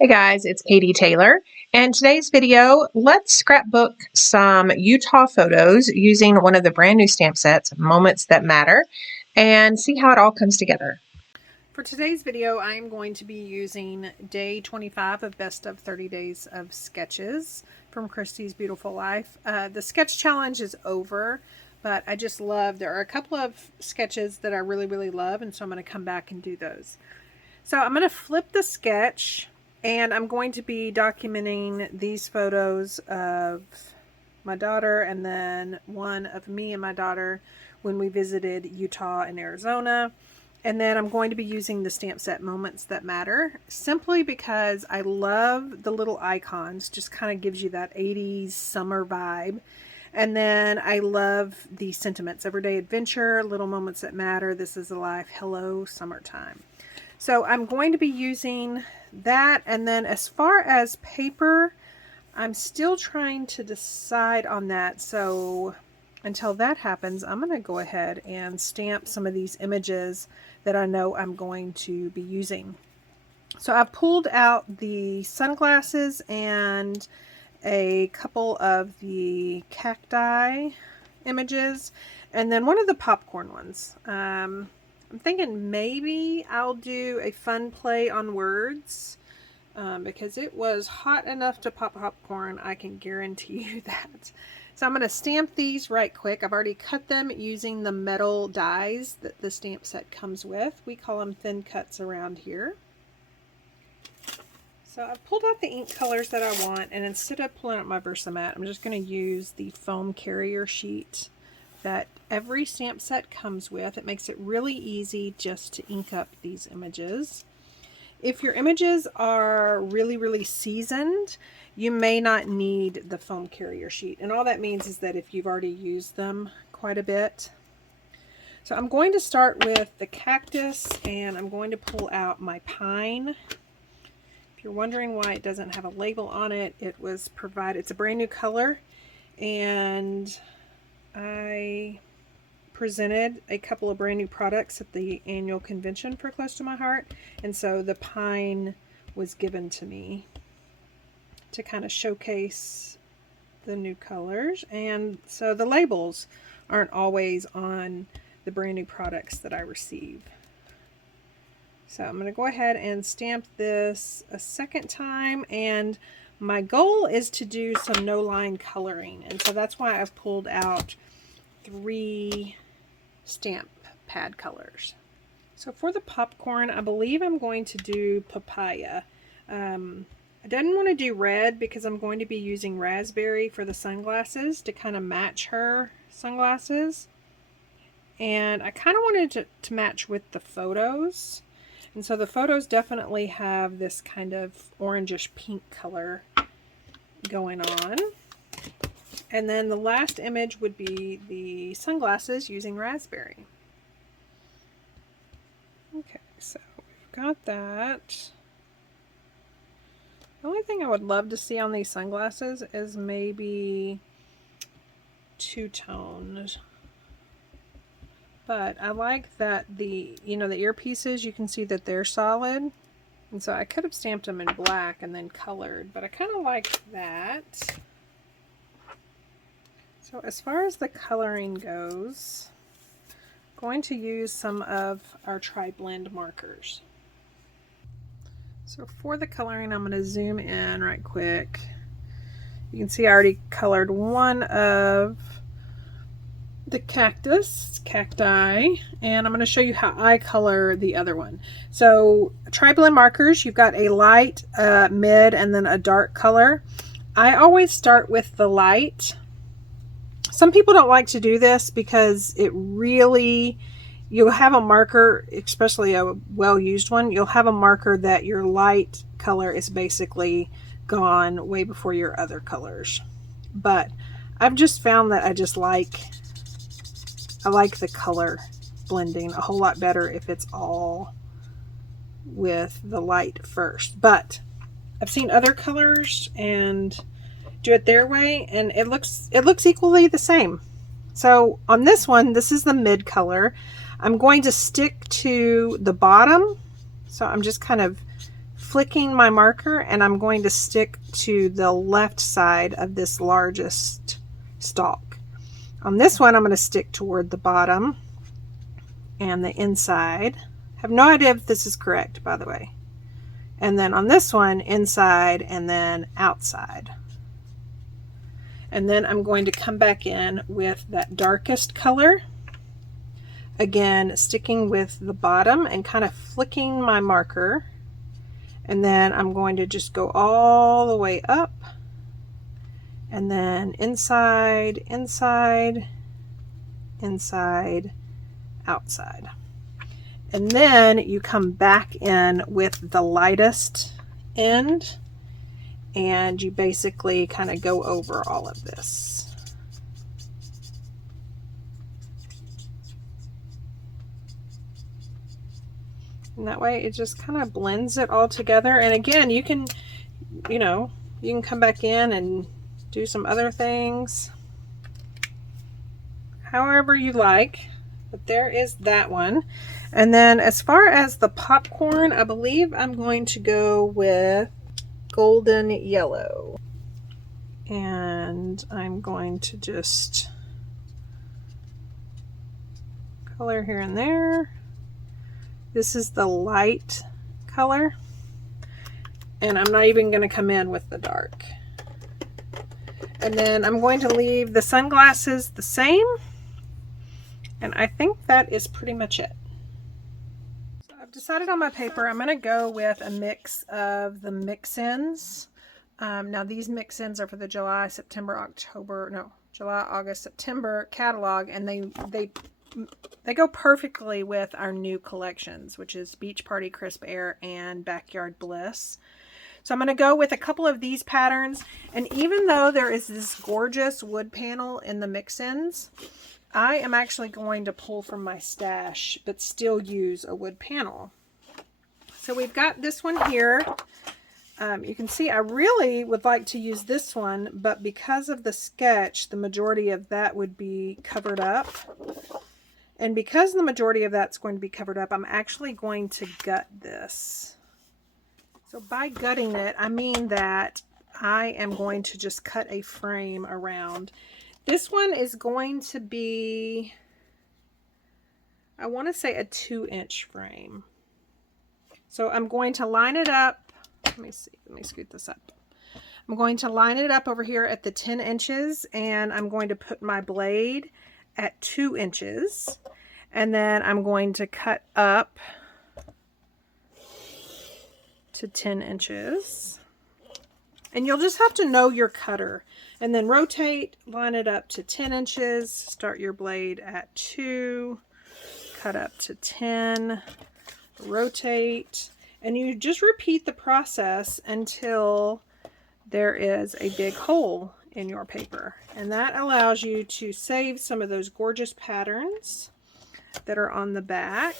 Hey guys, it's Katie Taylor, and today's video, let's scrapbook some Utah photos using one of the brand new stamp sets, Moments That Matter, and see how it all comes together. For today's video, I'm going to be using day 25 of Best of 30 Days of Sketches from Christy's Beautiful Life. The sketch challenge is over, but I just love, there are a couple of sketches that I really love, and so I'm going to come back and do those. So I'm going to flip the sketch, and I'm going to be documenting these photos of my daughter and then one of me and my daughter when we visited Utah and Arizona. And then I'm going to be using the stamp set Moments That Matter, simply because I love the little icons. Just kind of gives you that 80s summer vibe. And then I love the sentiments: everyday adventure, little moments that matter, this is a life, hello summertime. So I'm going to be using that. And then as far as paper, I'm still trying to decide on that. So until that happens, I'm going to go ahead and stamp some of these images that I know I'm going to be using. So I've pulled out the sunglasses and a couple of the cacti images, and then one of the popcorn ones. I'm thinking maybe I'll do a fun play on words because it was hot enough to pop popcorn, I can guarantee you that. So I'm going to stamp these right quick. I've already cut them using the metal dies that the stamp set comes with. We call them thin cuts around here. So I've pulled out the ink colors that I want, and instead of pulling out my Versamat, I'm just going to use the foam carrier sheet that every stamp set comes with. It makes it really easy just to ink up these images. If your images are really seasoned, you may not need the foam carrier sheet. And all that means is that if you've already used them quite a bit. So I'm going to start with the cactus, and I'm going to pull out my pine. If you're wondering why it doesn't have a label on it, it was provided, it's a brand new color, and I presented a couple of brand new products at the annual convention for Close to My Heart, and so the pine was given to me to kind of showcase the new colors. And so the labels aren't always on the brand new products that I receive. So I'm going to go ahead and stamp this a second time, and my goal is to do some no line coloring, and so that's why I've pulled out 3 stamp pad colors. So for the popcorn, I believe I'm going to do papaya. I didn't want to do red because I'm going to be using raspberry for the sunglasses to kind of match her sunglasses. And I kind of wanted to match with the photos. And so the photos definitely have this kind of orangish pink color going on. And then the last image would be the sunglasses using raspberry. Okay, so we've got that. The only thing I would love to see on these sunglasses is maybe two-toned. But I like that the earpieces, you can see that they're solid. And so I could have stamped them in black and then colored, but I kind of like that. So as far as the coloring goes, I'm going to use some of our tri-blend markers. So for the coloring, I'm going to zoom in right quick. You can see I already colored one of the cacti, and I'm going to show you how I color the other one. So tri-blend markers, you've got a light, mid, and then a dark color. I always start with the light. Some people don't like to do this because it really, you'll have a marker, especially a well-used one, you'll have a marker that your light color is basically gone way before your other colors. But I've just found that I like the color blending a whole lot better if it's all with the light first. But I've seen other colors and do it their way, and it looks equally the same. So on this one, this is the mid color. I'm going to stick to the bottom, so I'm just kind of flicking my marker, and I'm going to stick to the left side of this largest stalk. On this one, I'm going to stick toward the bottom and the inside. I have no idea if this is correct, by the way. And then on this one, inside and then outside. And then I'm going to come back in with that darkest color. Again, sticking with the bottom and kind of flicking my marker. And then I'm going to just go all the way up. And then inside, inside, inside, outside. And then you come back in with the lightest end, and you basically kind of go over all of this. And that way it just kind of blends it all together. And again, you can, you can come back in and do some other things however you like. But there is that one. And then as far as the popcorn, I believe I'm going to go with golden yellow. And I'm going to just color here and there. This is the light color. And I'm not even going to come in with the dark. And then I'm going to leave the sunglasses the same. And I think that is pretty much it. So I've decided on my paper, I'm going to go with a mix of the mix-ins. Now these mix-ins are for the July, August, September catalog, and they go perfectly with our new collections, which is Beach Party Crisp Air and Backyard Bliss. So I'm going to go with a couple of these patterns, and even though there is this gorgeous wood panel in the mix-ins, I am actually going to pull from my stash, but still use a wood panel. So we've got this one here. You can see I really would like to use this one, but because of the sketch, the majority of that would be covered up. And because the majority of that's going to be covered up, I'm actually going to gut this. So by gutting it, I mean that I am going to just cut a frame around. This one is going to be, I want to say a 2-inch frame. So I'm going to line it up. Let me see, let me scoot this up. I'm going to line it up over here at the 10 inches, and I'm going to put my blade at 2 inches. And then I'm going to cut up to 10 inches. And you'll just have to know your cutter. And then rotate, line it up to 10 inches, start your blade at 2, cut up to 10, rotate, and you just repeat the process until there is a big hole in your paper. And that allows you to save some of those gorgeous patterns that are on the back,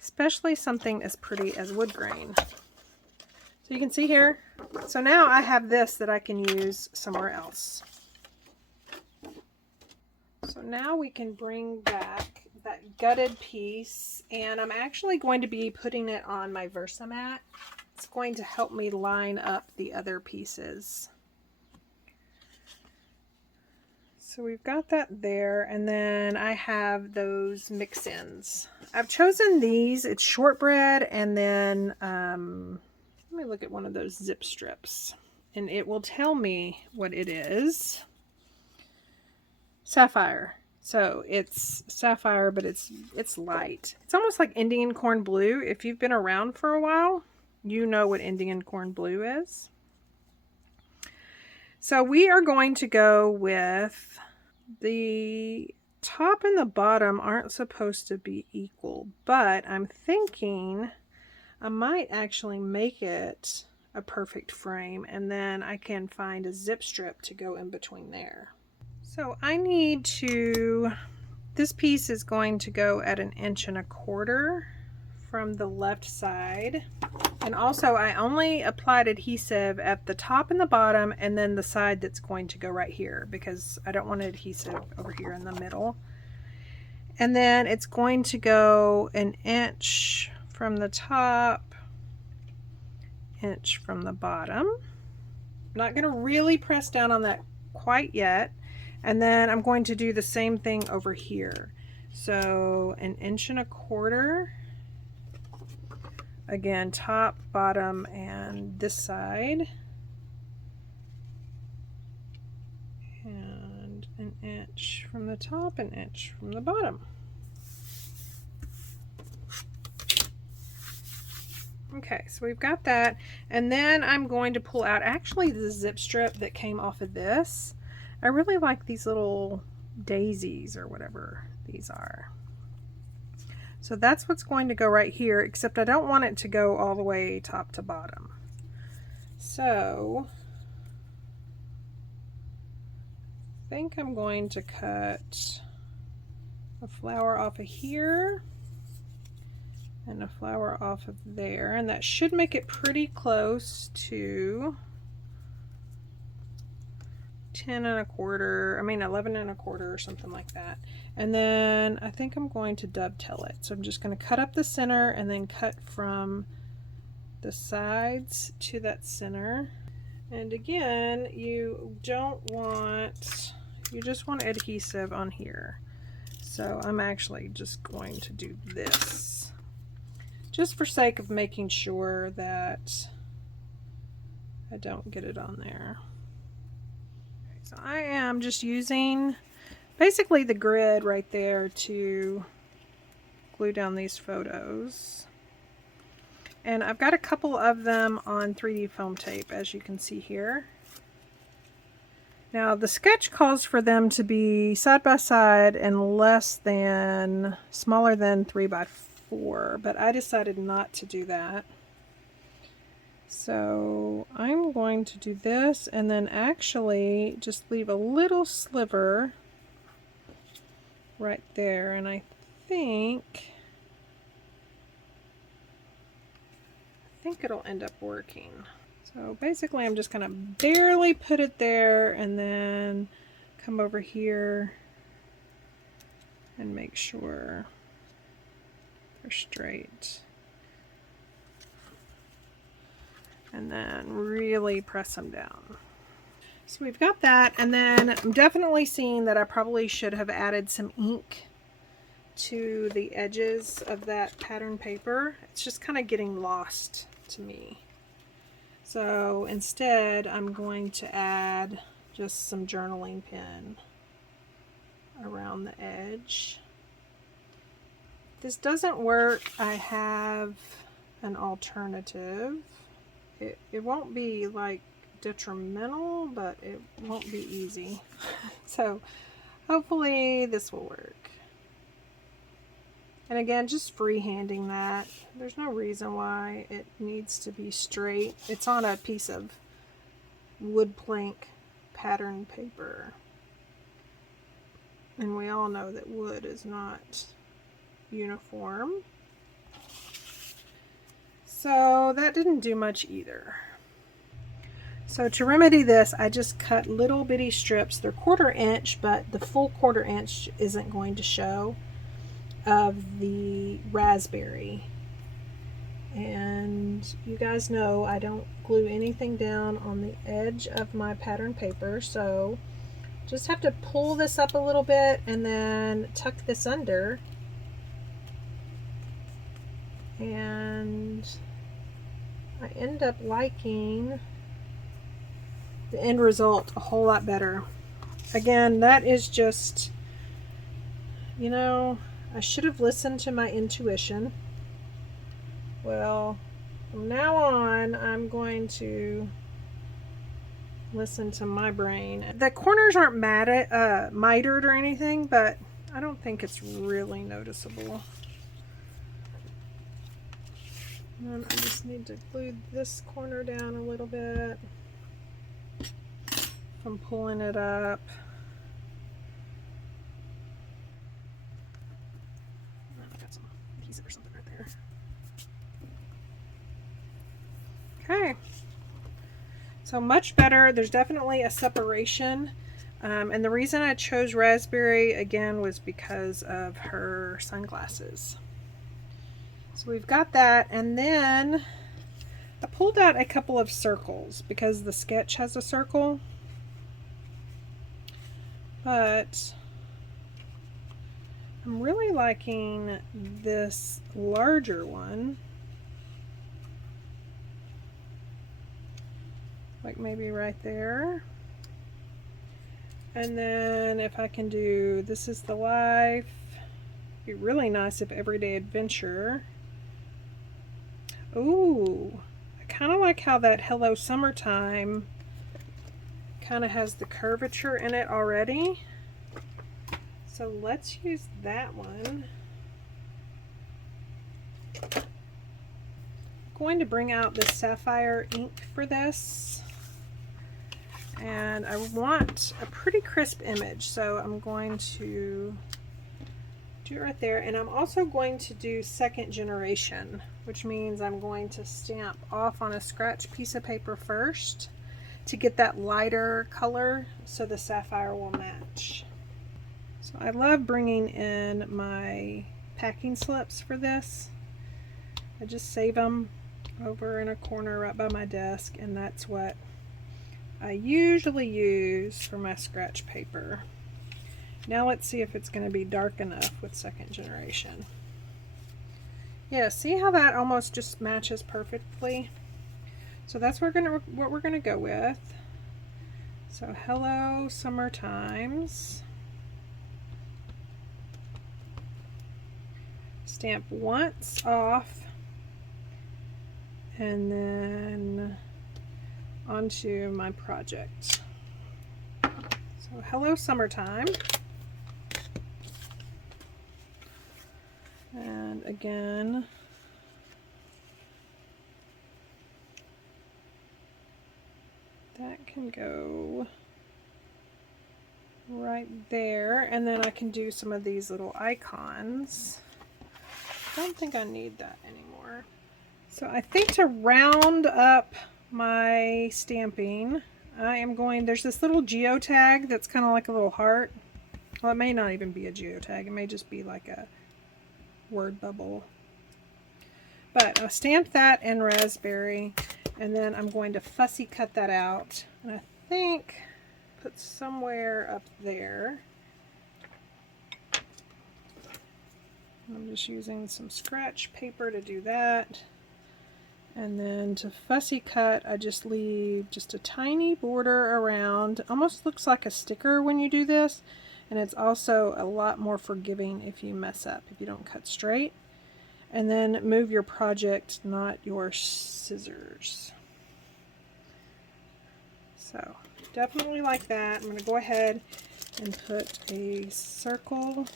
especially something as pretty as wood grain. So you can see here, so now I have this that I can use somewhere else. So now we can bring back that gutted piece, and I'm actually going to be putting it on my Versamat. It's going to help me line up the other pieces. So we've got that there, and then I have those mix-ins. I've chosen these. It's shortbread, and then let me look at one of those zip strips, and it will tell me what it is. Sapphire. So it's sapphire, but it's light. It's almost like Indian corn blue. If you've been around for a while, you know what Indian corn blue is. So we are going to go with the top and the bottom aren't supposed to be equal, but I'm thinking I might actually make it a perfect frame, and then I can find a zip strip to go in between there. So I need to, this piece is going to go at 1.25 inches from the left side. And also I only applied adhesive at the top and the bottom, and then the side that's going to go right here, because I don't want adhesive over here in the middle. And then it's going to go 1 inch from the top inch from the bottom. I'm not going to really press down on that quite yet. And then I'm going to do the same thing over here. So 1.25 inches. Again, top, bottom, and this side. And 1 inch from the top, 1 inch from the bottom. Okay, so we've got that. And then I'm going to pull out actually the zip strip that came off of this. I really like these little daisies or whatever these are. So that's what's going to go right here, except I don't want it to go all the way top to bottom. So I think I'm going to cut a flower off of here and a flower off of there, and that should make it pretty close to 11 1/4 or something like that. And then I think I'm going to dovetail it. So I'm just going to cut up the center and then cut from the sides to that center. And again, you just want adhesive on here. So I'm actually just going to do this, just for sake of making sure that I don't get it on there. So I am just using basically the grid right there to glue down these photos. And I've got a couple of them on 3D foam tape, as you can see here. Now the sketch calls for them to be side by side and smaller than 3 by 4, but I decided not to do that. So I'm going to do this and then actually just leave a little sliver right there, and I think it'll end up working. So basically I'm just gonna barely put it there and then come over here and make sure they're straight. And then really press them down. So we've got that, and then I'm definitely seeing that I probably should have added some ink to the edges of that pattern paper. It's just kind of getting lost to me. So instead I'm going to add just some journaling pen around the edge. If this doesn't work, I have an alternative. It won't be like detrimental, but it won't be easy. So hopefully this will work. And again, just freehanding that. There's no reason why it needs to be straight. It's on a piece of wood plank pattern paper. And we all know that wood is not uniform. So that didn't do much either. So to remedy this, I just cut little bitty strips. They're 1/4 inch, but the full 1/4 inch isn't going to show, of the raspberry. And you guys know I don't glue anything down on the edge of my pattern paper, so just have to pull this up a little bit and then tuck this under. And I end up liking the end result a whole lot better. Again, that is just, you know, I should have listened to my intuition. Well, from now on, I'm going to listen to my brain. The corners aren't mitered or anything, but I don't think it's really noticeable. And I just need to glue this corner down a little bit from pulling it up. I got some adhesive or something right there. Okay. So much better. There's definitely a separation. And the reason I chose raspberry again was because of her sunglasses. So we've got that, and then I pulled out a couple of circles because the sketch has a circle, but I'm really liking this larger one. Like maybe right there. And then if I can do This Is the Life, it'd be really nice if Everyday Adventure. Ooh, I kind of like how that Hello Summertime kind of has the curvature in it already. So let's use that one. I'm going to bring out the sapphire ink for this. And I want a pretty crisp image, so I'm going to do it right there. And I'm also going to do second generation, which means I'm going to stamp off on a scratch piece of paper first to get that lighter color so the sapphire will match. So I love bringing in my packing slips for this. I just save them over in a corner right by my desk, and that's what I usually use for my scratch paper. Now let's see if it's going to be dark enough with second generation. Yeah, see how that almost just matches perfectly? So that's what we're gonna go with. So Hello Summertimes. Stamp once off, and then onto my project. So Hello Summertime. And again, that can go right there, and then I can do some of these little icons. I don't think I need that anymore. So I think to round up my stamping, I am going, there's this little geotag that's kind of like a little heart. Well, it may not even be a geotag. It may just be like a word bubble. But I'll stamp that in raspberry, and then I'm going to fussy cut that out. And I think put somewhere up there. I'm just using some scratch paper to do that. And then to fussy cut, I just leave just a tiny border around. Almost looks like a sticker when you do this. And it's also a lot more forgiving if you mess up, if you don't cut straight. And then move your project, not your scissors. So definitely like that. I'm going to go ahead and put a circle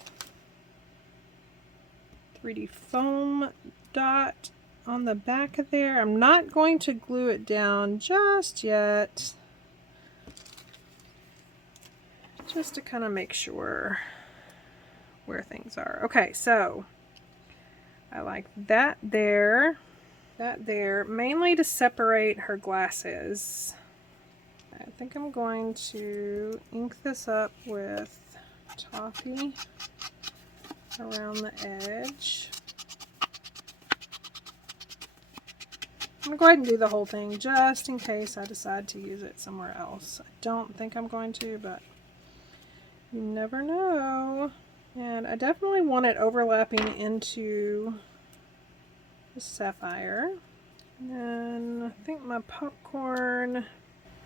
3D foam dot on the back of there. I'm not going to glue it down just yet, just to kind of make sure where things are. Okay, so I like that there, mainly to separate her glasses. I think I'm going to ink this up with toffee around the edge. I'm going to go ahead and do the whole thing just in case I decide to use it somewhere else. I don't think I'm going to, but you never know. And I definitely want it overlapping into the sapphire. And then I think my popcorn,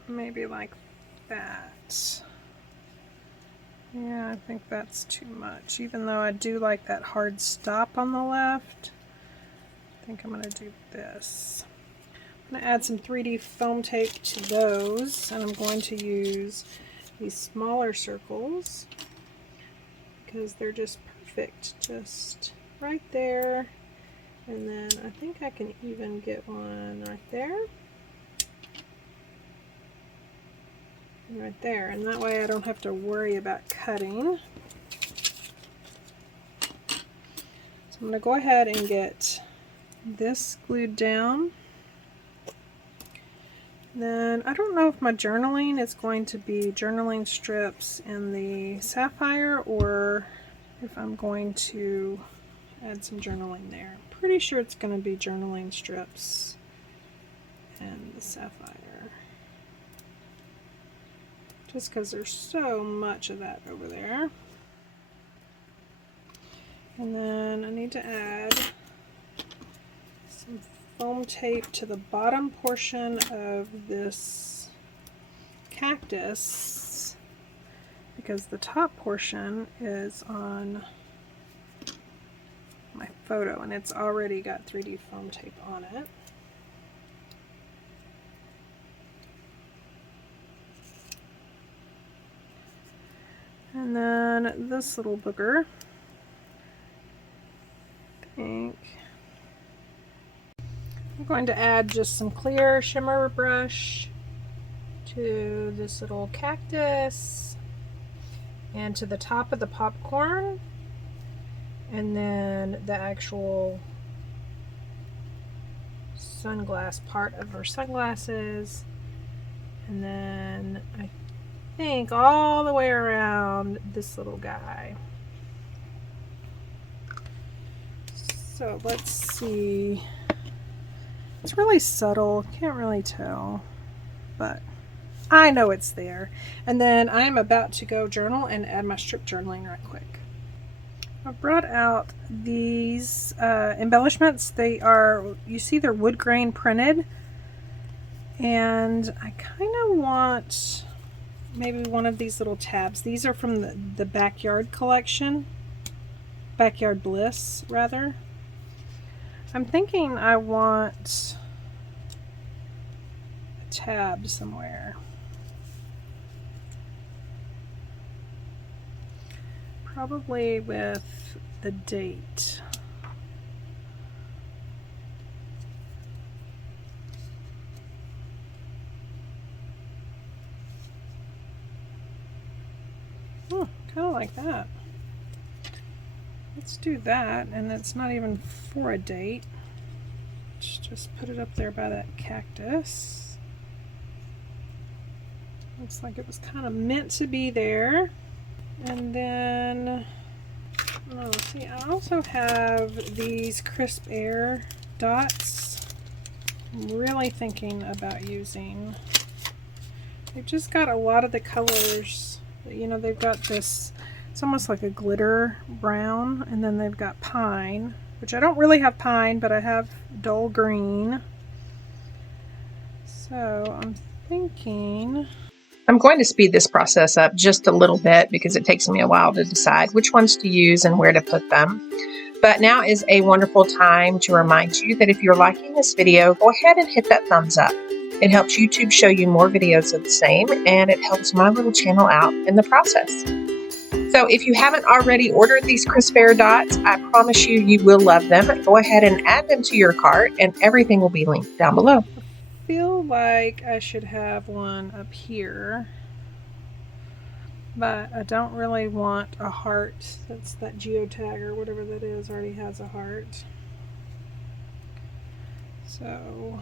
maybe like that. Yeah, I think that's too much. Even though I do like that hard stop on the left, I think I'm going to do this. I'm going to add some 3D foam tape to those, and I'm going to use these smaller circles because they're just perfect, just right there. And then I think I can even get one right there. And right there, and that way I don't have to worry about cutting. So I'm going to go ahead and get this glued down. Then I don't know if my journaling is going to be journaling strips in the sapphire or if I'm going to add some journaling there. I'm pretty sure it's going to be journaling strips. and the sapphire. Just because there's so much of that over there. And then I need to add some foam tape to the bottom portion of this cactus because the top portion is on my photo and it's already got 3D foam tape on it. And then this little booger, I think I'm going to add just some clear shimmer brush to this little cactus and to the top of the popcorn, and then the actual sunglass part of her sunglasses, and then I think all the way around this little guy. So let's see. It's really subtle, can't really tell, but I know it's there. And then I'm about to go journal and add my strip journaling right quick. I brought out these embellishments. They are, you see they're wood grain printed, and I kind of want maybe one of these little tabs. These are from the Backyard collection, Backyard Bliss rather. I'm thinking I want a tab somewhere. Probably with the date. Oh, kind of like that. Let's do that, and it's not even for a date. Let's just put it up there by that cactus. Looks like it was kind of meant to be there. And then, oh, see, I also have these crisp air dots. I'm really thinking about using. They've just got a lot of the colors. You know, they've got this, it's almost like a glitter brown, and then they've got pine, which I don't really have pine, but I have dull green. So I'm thinking, I'm going to speed this process up just a little bit because it takes me a while to decide which ones to use and where to put them. But now is a wonderful time to remind you that if you're liking this video, go ahead and hit that thumbs up. It helps YouTube show you more videos of the same, and it helps my little channel out in the process. So if you haven't already ordered these crisp air dots, I promise you, you will love them. Go ahead and add them to your cart, and everything will be linked down below. I feel like I should have one up here, but I don't really want a heart. That's that geotag or whatever that is already has a heart. So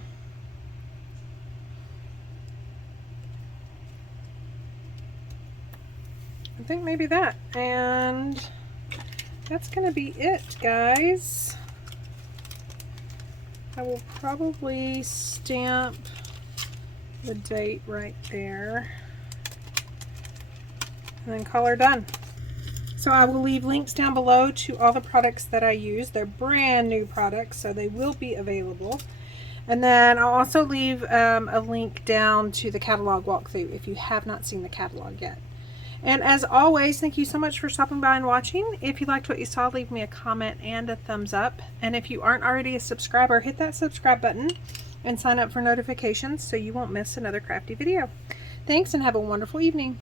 I think maybe that, and that's gonna be it, guys. I will probably stamp the date right there and then call her done. So I will leave links down below to all the products that I use. They're brand new products, so they will be available. And then I'll also leave a link down to the catalog walkthrough if you have not seen the catalog yet. And as always, thank you so much for stopping by and watching. If you liked what you saw, leave me a comment and a thumbs up. And if you aren't already a subscriber, hit that subscribe button and sign up for notifications so you won't miss another crafty video. Thanks, and have a wonderful evening.